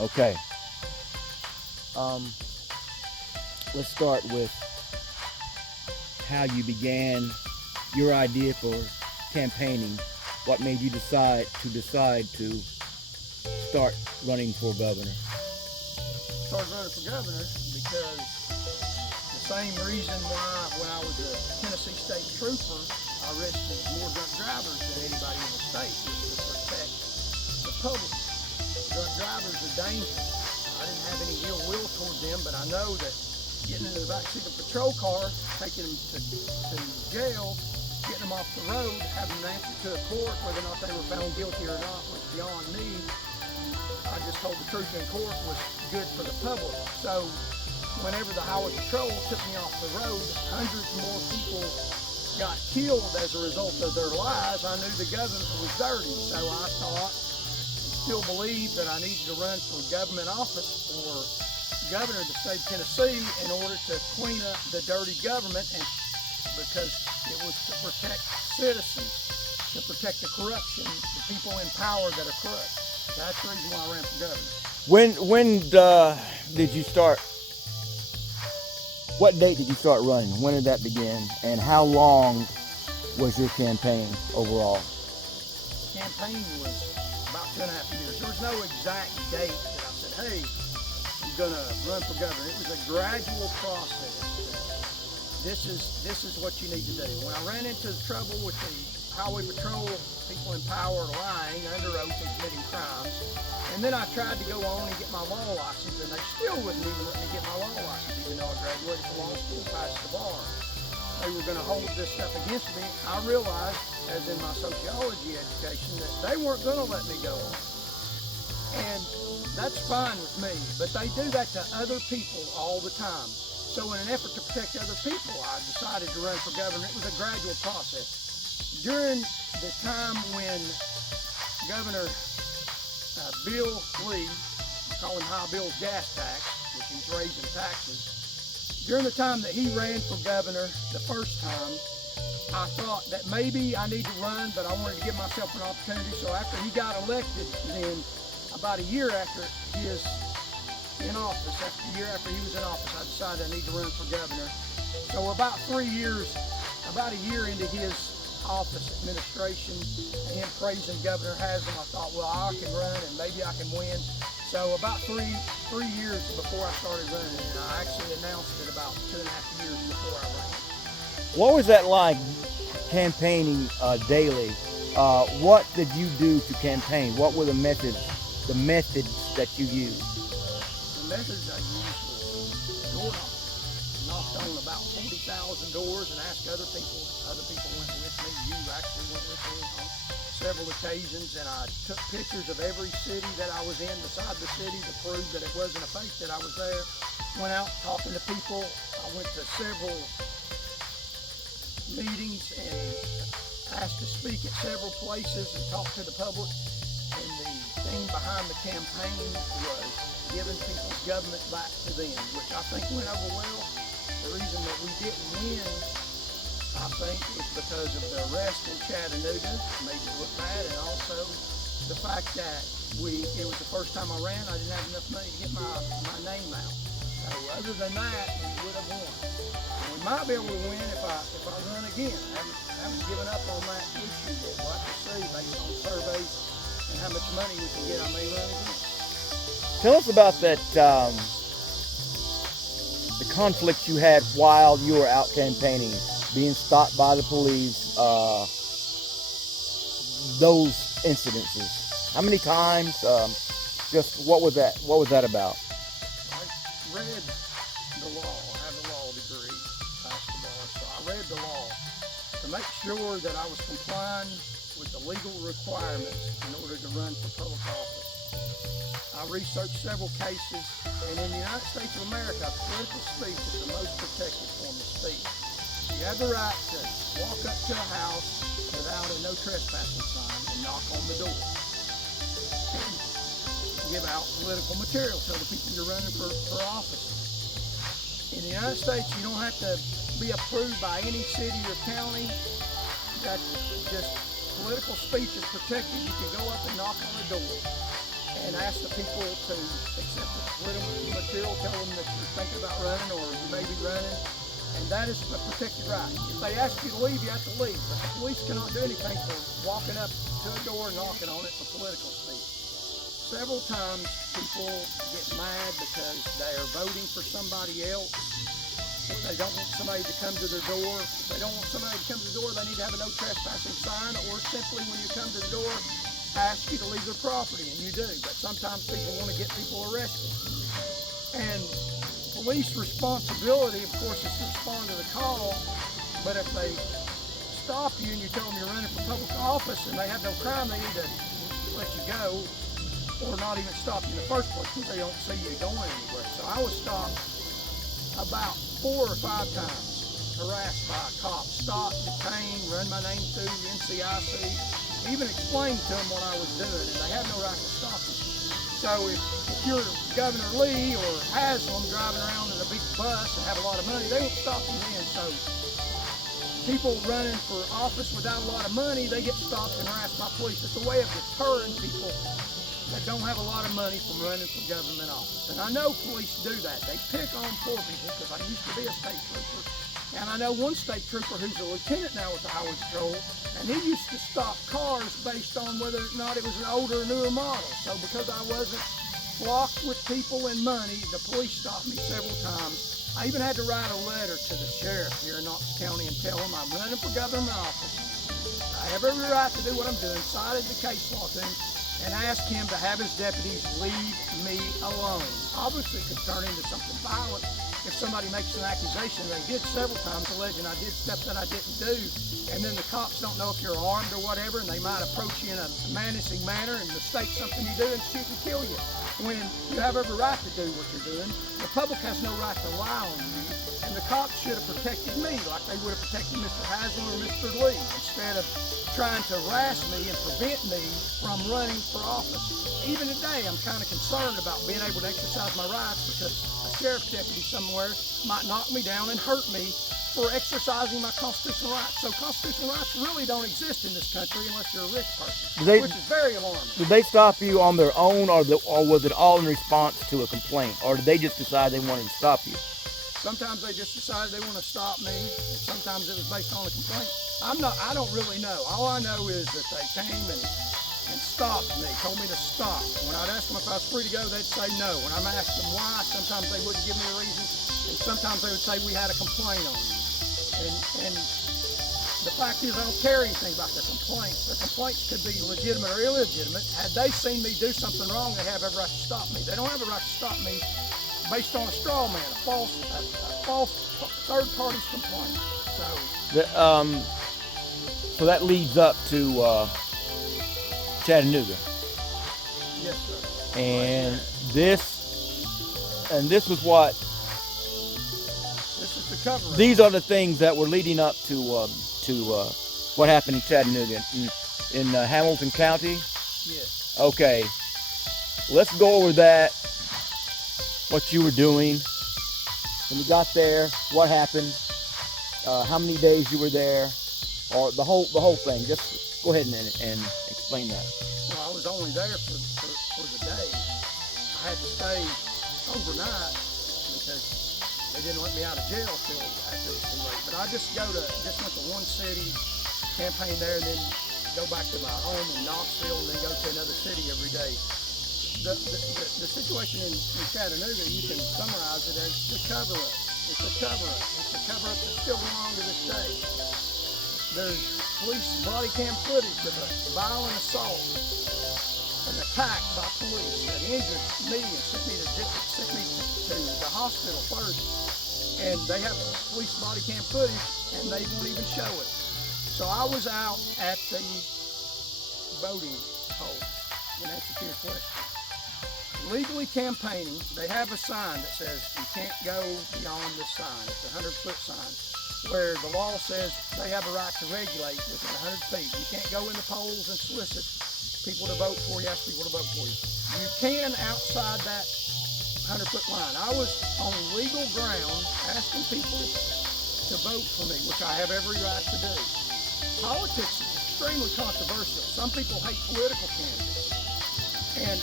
Okay. Let's start with how you began your idea for campaigning. What made you decide to start running for governor? Started running for governor because the same reason why when I was a Tennessee state trooper, I arrested more drunk drivers than anybody in the state, was to protect the public. Drunk drivers are dangerous. I didn't have any ill will toward them, but I know that getting into the backseat of a patrol car, taking them to jail, getting them off the road, having them answer to a court whether or not they were found guilty or not was beyond me. I just told the truth in court was good for the public. So whenever the highway patrol took me off the road, hundreds more people got killed as a result of their lies. I knew the government was dirty, so I thought, still believe that I needed to run for government office for governor of the state of Tennessee in order to clean up the dirty government, and because it was to protect citizens, to protect the corruption, the people in power that are corrupt. That's the reason why I ran for governor. When did you start? What date did you start running? When did that begin? And how long was your campaign overall? Campaign was about 2.5 years. There was no exact date that I said, hey, I'm gonna run for governor. It was a gradual process. This is what you need to do. When I ran into trouble with the highway patrol, people in power lying under oath and committing crimes, and then I tried to go on and get my law license, and they still wouldn't even let me get my law license, even though I graduated from law school, passed the bar. They were going to hold this stuff against me. I realized, as in my sociology education, that they weren't going to let me go on. And that's fine with me, but they do that to other people all the time. So in an effort to protect other people, I decided to run for governor. It was a gradual process. During the time when Governor Bill Lee, we call him High Bill's gas tax, which he's raising taxes, during the time that he ran for governor the first time, I thought that maybe I need to run, but I wanted to give myself an opportunity. So after he got elected, then about a year after his in office, after the year after he was in office, I decided I need to run for governor. So about 3 years, about a year into his office administration, him praising Governor Haslam, I thought, well, I can run and maybe I can win. So about three years before I started running, and I actually announced it about 2.5 years before I ran. What was that like, campaigning daily? What did you do to campaign? What were the methods that you used? The methods I used was door knocking. Knocked on about 40,000 doors and asked other people. Other people went with me. You actually went with me on several occasions, and I took pictures of every city that I was in beside the city to prove that it wasn't a fake that I was there. Went out talking to people. I went to several meetings and asked to speak at several places and talk to the public. And the thing behind the campaign was giving people's government back to them, which I think went over well. The reason that we didn't win, I think, was because of the arrest in Chattanooga, made it look bad, and also the fact that it was the first time I ran, I didn't have enough money to get my name out. So other than that, we would have won. And we might be able to win if I run again. I haven't given up on that issue yet. We'll have to see based on surveys and how much money we can get. I may run again. Tell us about that, the conflicts you had while you were out campaigning, being stopped by the police, those incidences. How many times? Just what was that about? I read the law. I have a law degree, passed the bar, so I read the law to make sure that I was complying with the legal requirements in order to run for public office. I researched several cases, and in the United States of America, political speech is the most protected form of speech. You have the right to walk up to a house without a no trespassing sign and knock on the door. And give out political material to the people you're running for office. In the United States, you don't have to be approved by any city or county. That just political speech is protected. You can go up and knock on the door. and ask the people to accept the political material, tell them that you're thinking about running or you may be running, and that is a protected right. If they ask you to leave, you have to leave, but the police cannot do anything for walking up to a door and knocking on it for political speech. Several times people get mad because they are voting for somebody else. If they don't want somebody to come to their door, if they don't want somebody to come to the door, they need to have a no trespassing sign, or simply when you come to the door, ask you to leave their property, and you do. But sometimes people want to get people arrested. And police responsibility, of course, is to respond to the call, but if they stop you and you tell them you're running for public office and they have no crime, they need to let you go, or not even stop you in the first place because they don't see you going anywhere. So I was stopped about 4 or 5 times, harassed by a cop, stopped, detained, run my name through NCIC, even explained to them what I was doing, and they have no right to stop you. So if you're Governor Lee or Haslam driving around in a big bus and have a lot of money, they won't stop you then. So people running for office without a lot of money, they get stopped and harassed by police. It's a way of deterring people that don't have a lot of money from running for government office. And I know police do that. They pick on poor people because I used to be a state trooper. And I know one state trooper who's a lieutenant now with the Highway Patrol, and he used to stop cars based on whether or not it was an older or newer model. So because I wasn't blocked with people and money, the police stopped me several times. I even had to write a letter to the sheriff here in Knox County and tell him I'm running for government office. I have every right to do what I'm doing, cited the case law to him, and asked him to have his deputies leave me alone. Obviously, it could turn into something violent if somebody makes an accusation. They did several times alleging I did stuff that I didn't do, and then the cops don't know if you're armed or whatever, and they might approach you in a menacing manner and mistake something you do and shoot and kill you. When you have every right to do what you're doing, the public has no right to lie on you, and the cops should have protected me like they would have protected Mr. Haslam or Mr. Lee, instead of trying to harass me and prevent me from running for office. Even today, I'm kind of concerned about being able to exercise my rights because a sheriff's deputy somewhere might knock me down and hurt me for exercising my constitutional rights. So constitutional rights really don't exist in this country unless you're a rich person, which is very alarming. Did they stop you on their own, or was it all in response to a complaint, or did they just decide they wanted to stop you? Sometimes they just decided they want to stop me. Sometimes it was based on a complaint. I don't really know. All I know is that they came and stopped me, told me to stop. When I'd ask them if I was free to go, they'd say no. When I'm asking them why, sometimes they wouldn't give me a reason, and sometimes they would say we had a complaint on you. And the fact is I don't care anything about their complaints. Their complaints could be legitimate or illegitimate. Had they seen me do something wrong, they have every right to stop me. They don't have a right to stop me based on a straw man, a false third party's complaint. So that leads up to Chattanooga. Yes, sir. And this was what. This is the cover. These are the things that were leading up to what happened in Chattanooga in Hamilton County. Yes. Okay. Let's go over that. What you were doing when you got there, what happened, how many days you were there, or the whole thing. Just go ahead and explain that. Well, I was only there for the day. I had to stay overnight because they didn't let me out of jail till after it was too late. But I just went to one city, campaign there, and then go back to my home in Knoxville, and then go to another city every day. The situation in Chattanooga, you can summarize it as the cover-up. It's a cover-up. It's a cover-up that's still going on to this day. There's police body cam footage of a violent assault, an attack by police that injured me and sent me to the hospital first. And they have police body cam footage, and they won't even show it. So I was out at the voting hole, in answer to your question. Legally campaigning, they have a sign that says you can't go beyond this sign. It's a 100-foot sign where the law says they have a right to regulate within 100 feet. You can't go in the polls and solicit people to vote for you, ask people to vote for you. You can outside that 100-foot line. I was on legal ground asking people to vote for me, which I have every right to do. Politics is extremely controversial. Some people hate political candidates. And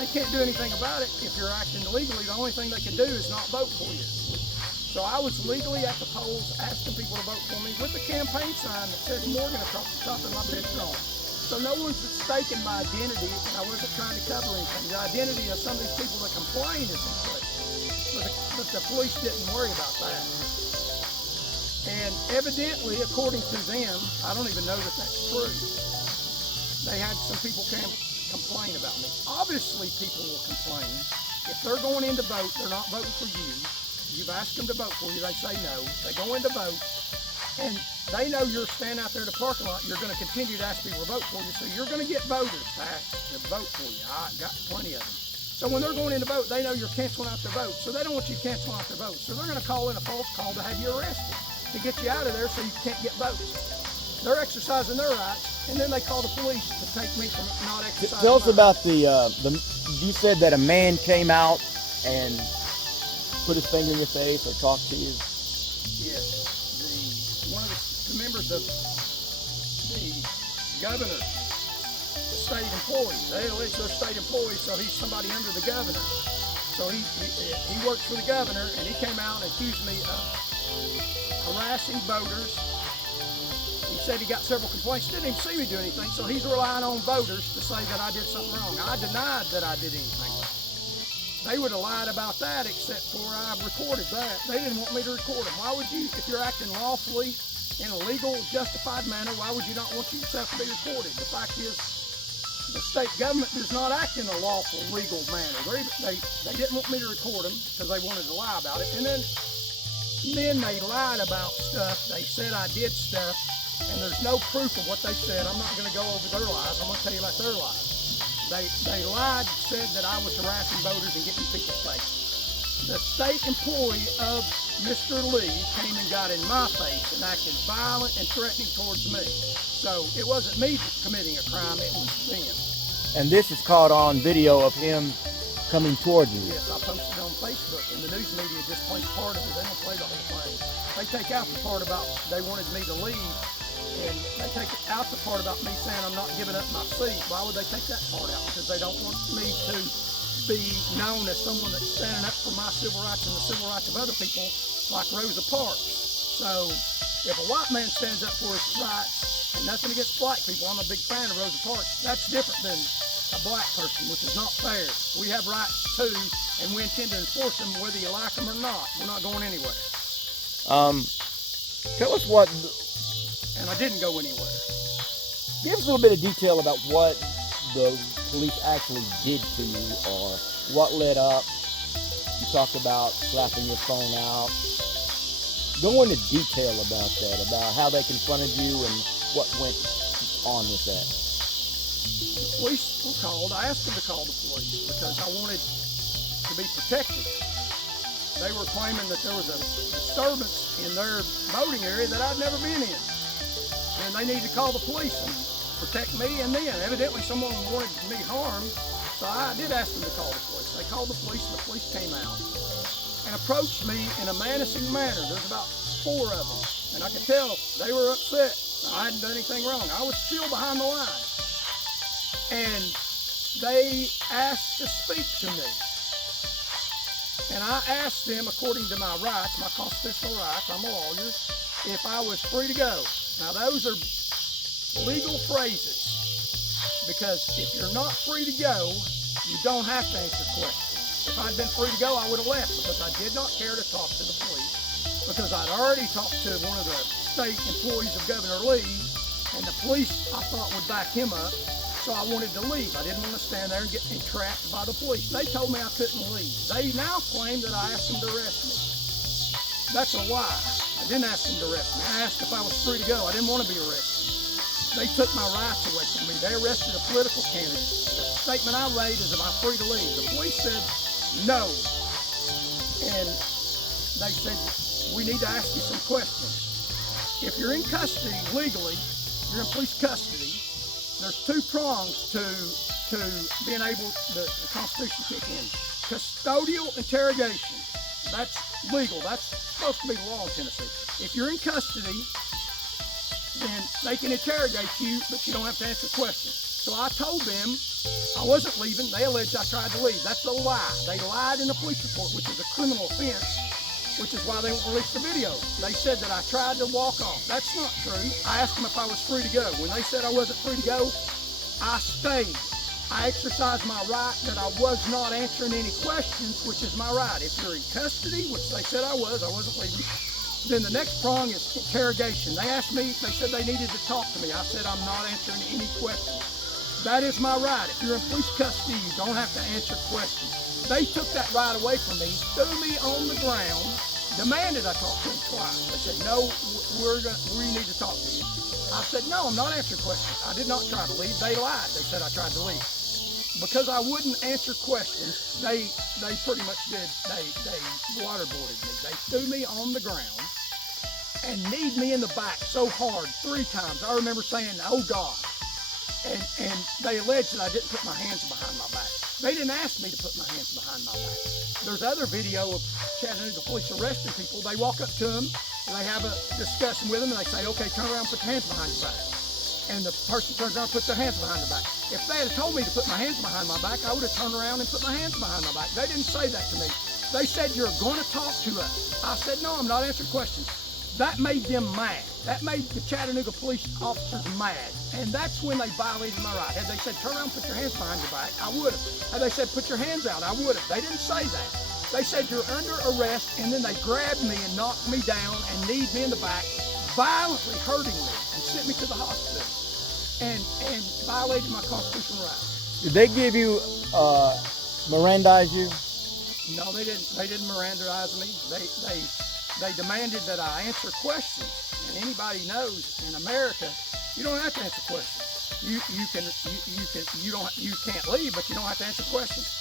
they can't do anything about it if you're acting illegally. The only thing they can do is not vote for you. So I was legally at the polls asking people to vote for me with a campaign sign that says Morgan across the top of my picture on it. So no one's mistaken my identity, and I wasn't trying to cover anything. The identity of some of these people that complain is in question. But the police didn't worry about that. And evidently, according to them, I don't even know that that's true. They had some people complain about me. Obviously, people will complain. If they're going in to vote, they're not voting for you. You've asked them to vote for you, they say no. They go in to vote, and they know you're standing out there in the parking lot. You're going to continue to ask people to vote for you, so you're going to get voters to vote for you. I got plenty of them. So when they're going in to vote, they know you're canceling out their vote, so they don't want you canceling out their vote. So they're going to call in a false call to have you arrested, to get you out of there so you can't get votes. They're exercising their rights, and then they call the police to take me from not exercising. Tell us my about rights. you said that a man came out and put his finger in your face or talked to you? Yes, one of the members of the governor, the state employees, they allege they're state employees, so he's somebody under the governor. So he works for the governor, and he came out and accused me of harassing voters. He said he got several complaints, didn't even see me do anything, so he's relying on voters to say that I did something wrong. I denied that I did anything wrong. They would have lied about that, except for I recorded that. They didn't want me to record them. Why would you, if you're acting lawfully in a legal, justified manner, why would you not want yourself to be recorded? The fact is, the state government does not act in a lawful, legal manner. They didn't want me to record them because they wanted to lie about it. And then they lied about stuff. They said I did stuff, and there's no proof of what they said. I'm not going to go over their lies. I'm going to tell you about their lies. They lied, said that I was harassing voters and getting people face. The state employee of Mr. Lee came and got in my face and acted violent and threatening towards me. So it wasn't me committing a crime, it was them. And this is caught on video of him coming toward you. Yes, I posted it on Facebook, and the news media just plays part of it. They don't play the whole thing. They take out the part about they wanted me to leave, and they take out the part about me saying I'm not giving up my seat. Why would they take that part out? Because they don't want me to be known as someone that's standing up for my civil rights and the civil rights of other people, like Rosa Parks. So if a white man stands up for his rights, and nothing against black people, I'm a big fan of Rosa Parks, that's different than a black person, which is not fair. We have rights too, and we intend to enforce them whether you like them or not. We're not going anywhere. Tell us what... And I didn't go anywhere. Give us a little bit of detail about what the police actually did to you, or what led up. You talked about slapping your phone out. Go into detail about that, about how they confronted you and what went on with that. The police were called. I asked them to call the police because I wanted to be protected. They were claiming that there was a disturbance in their voting area that I'd never been in. And they needed to call the police and protect me and them. Evidently someone wanted me harmed, so I did ask them to call the police. They called the police, and the police came out and approached me in a menacing manner. There's about 4 of them, and I could tell they were upset. I hadn't done anything wrong. I was still behind the line. And they asked to speak to me. And I asked them, according to my rights, my constitutional rights, I'm a lawyer, if I was free to go. Now those are legal phrases, because if you're not free to go, you don't have to answer questions. If I'd been free to go, I would have left, because I did not care to talk to the police, because I'd already talked to one of the state employees of Governor Lee, and the police, I thought, would back him up, so I wanted to leave. I didn't want to stand there and get entrapped by the police. They told me I couldn't leave. They now claim that I asked them to arrest me. That's a lie. I didn't ask them to arrest me. I asked if I was free to go. I didn't want to be arrested. They took my rights away from me. They arrested a political candidate. The statement I made is if I'm free to leave. The police said no. And they said, we need to ask you some questions. If you're in custody legally, you're in police custody, there's 2 prongs to being able, the Constitution kick in. Custodial interrogation. That's legal. That's supposed to be the law in Tennessee. If you're in custody, then they can interrogate you, but you don't have to answer questions. So I told them I wasn't leaving. They alleged I tried to leave. That's a lie. They lied in the police report, which is a criminal offense, which is why they won't release the video. They said that I tried to walk off. That's not true. I asked them if I was free to go. When they said I wasn't free to go, I stayed. I exercised my right that I was not answering any questions, which is my right. If you're in custody, which they said I wasn't leaving, then the next prong is interrogation. They asked me, they said they needed to talk to me. I said I'm not answering any questions. That is my right. If you're in police custody, you don't have to answer questions. They took that right away from me, threw me on the ground, demanded I talk to them twice. They said, no, we need to talk to you. I said, no, I'm not answering questions. I did not try to leave. They lied. They said I tried to leave. Because I wouldn't answer questions, they pretty much did, they waterboarded me. They threw me on the ground and kneed me in the back so hard 3 times. I remember saying, oh God. And they alleged that I didn't put my hands behind my back. They didn't ask me to put my hands behind my back. There's other video of Chattanooga police arresting people. They walk up to them, and they have a discussion with them, and they say, okay, turn around and put your hands behind your back. And the person turns around and puts their hands behind their back. If they had told me to put my hands behind my back, I would have turned around and put my hands behind my back. They didn't say that to me. They said, you're going to talk to us. I said, no, I'm not answering questions. That made them mad. That made the Chattanooga police officers mad. And that's when they violated my right. Had they said, turn around and put your hands behind your back, I would have. Had they said, put your hands out, I would have. They didn't say that. They said, you're under arrest, and then they grabbed me and knocked me down and kneed me in the back, violently hurting me, and sent me to the hospital, and violated my constitutional rights. Did they give you, Mirandize you? No, they didn't. They didn't Mirandize me. They demanded that I answer questions, and anybody knows in America you don't have to answer questions. You can't leave, but you don't have to answer questions.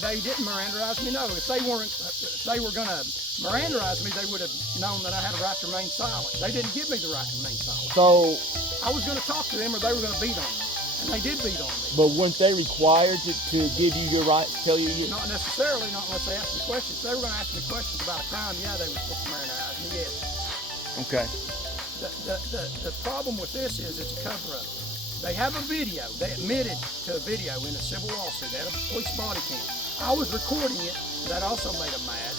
They didn't Mirandize me. No, if they were going to Mirandize me, they would have known that I had a right to remain silent. They didn't give me the right to remain silent. So I was going to talk to them, or they were going to beat on me. And they did beat on me. But weren't they required to give you your rights, tell you? Not necessarily, not unless they asked me questions. If they were going to ask me questions about a crime, yeah, they were supposed to Mirandize me, yes. Okay. The problem with this is it's a cover-up. They have a video. They admitted to a video in a civil lawsuit. They had a police body cam. I was recording it. That also made them mad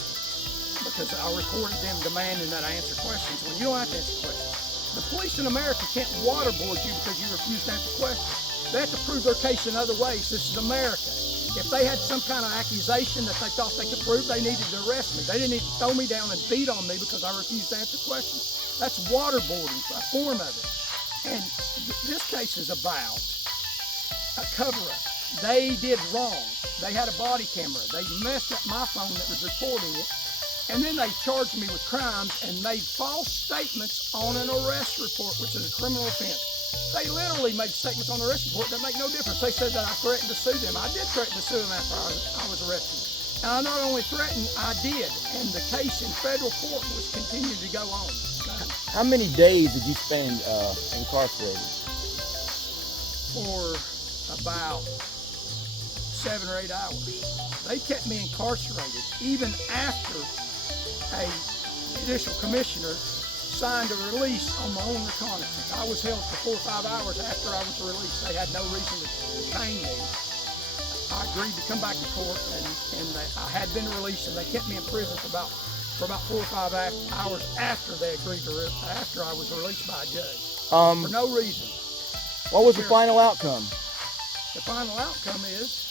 because I recorded them demanding that I answer questions when you don't have to answer questions. The police in America can't waterboard you because you refuse to answer questions. They have to prove their case in other ways. This is America. If they had some kind of accusation that they thought they could prove, they needed to arrest me. They didn't need to throw me down and beat on me because I refused to answer questions. That's waterboarding, a form of it. And this case is about a cover-up. They did wrong. They had a body camera. They messed up my phone that was recording it. And then they charged me with crimes and made false statements on an arrest report, which is a criminal offense. They literally made statements on the arrest report that make no difference. They said that I threatened to sue them. I did threaten to sue them after I was arrested. And I not only threatened, I did. And the case in federal court was continuing to go on. How many days did you spend incarcerated? For about 7 or 8 hours. They kept me incarcerated even after a judicial commissioner signed a release on my own recognizance. I was held for 4 or 5 hours after I was released. They had no reason to detain me. I agreed to come back to court, and I had been released, and they kept me in prison for about 4 or 5 hours after they agreed to after I was released by a judge for no reason. What was the final outcome? The final outcome is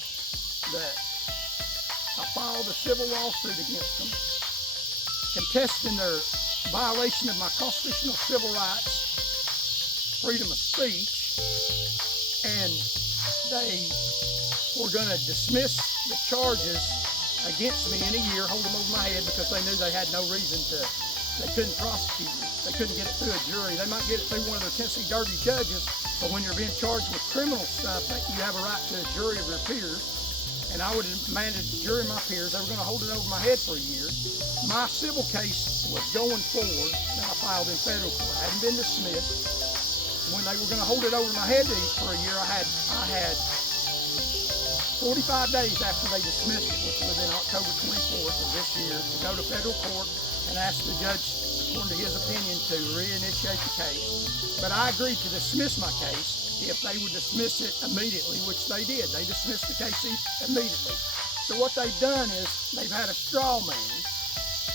that I filed a civil lawsuit against them, contesting their violation of my constitutional civil rights, freedom of speech, and they were going to dismiss the charges against me in a year, hold them over my head because they knew they had no reason to, they couldn't prosecute me. They couldn't get it through a jury. They might get it through one of their Tennessee dirty judges, but when you're being charged with criminal stuff, you have a right to a jury of your peers. And I would have demanded a jury of my peers. They were going to hold it over my head for a year. My civil case was going forward that I filed in federal court. It hadn't been dismissed. When they were going to hold it over my head for a year, I had 45 days after they dismissed it, which was in October 24th of this year, to go to federal court and ask the judge, according to his opinion, to reinitiate the case. But I agreed to dismiss my case if they would dismiss it immediately, which they did. They dismissed the case immediately. So what they've done is they've had a straw man,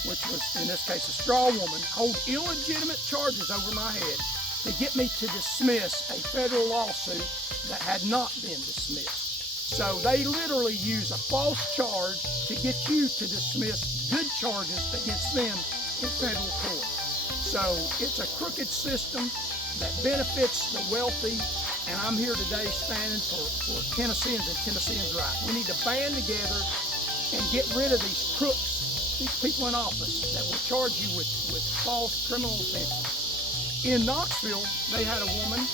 which was in this case a straw woman, hold illegitimate charges over my head to get me to dismiss a federal lawsuit that had not been dismissed. So they literally use a false charge to get you to dismiss good charges against them in federal court. So it's a crooked system that benefits the wealthy, and I'm here today standing for Tennesseans and Tennesseans' rights. We need to band together and get rid of these crooks, these people in office that will charge you with false criminal offenses. In Knoxville, they had a woman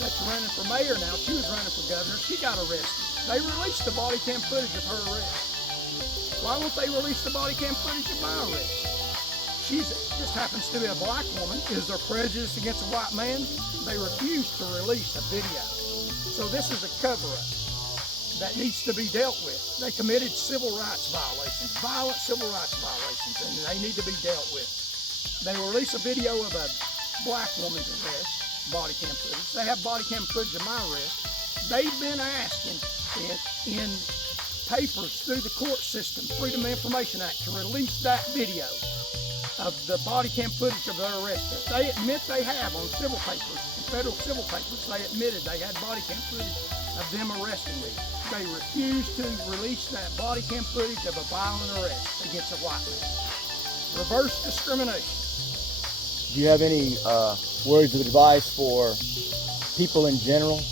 that's running for mayor now. She was running for governor. She got arrested. They released the body cam footage of her arrest. Why won't they release the body cam footage of my arrest? She just happens to be a black woman. Is there prejudice against a white man? They refuse to release a video. So this is a cover-up that needs to be dealt with. They committed civil rights violations, violent civil rights violations, and they need to be dealt with. They release a video of a black woman's arrest, body cam footage. They have body cam footage of my arrest. They've been asking in papers through the court system, Freedom of Information Act, to release that video of the body cam footage of their arrest. If they admit they have on civil papers, federal civil papers, they admitted they had body cam footage of them arresting me. They refused to release that body cam footage of a violent arrest against a white man. Reverse discrimination. Do you have any words of advice for people in general?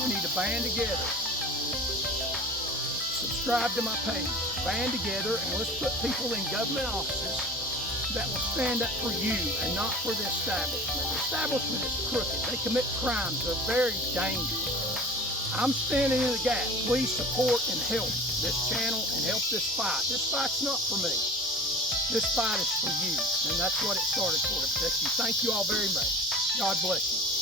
We need to band together. Subscribe to my page. Band together and let's put people in government offices that will stand up for you and not for the establishment. The establishment is crooked. They commit crimes. They're very dangerous. I'm standing in the gap. Please support and help this channel and help this fight. This fight's not for me. This fight is for you. And that's what it started for, to protect you. Thank you all very much. God bless you.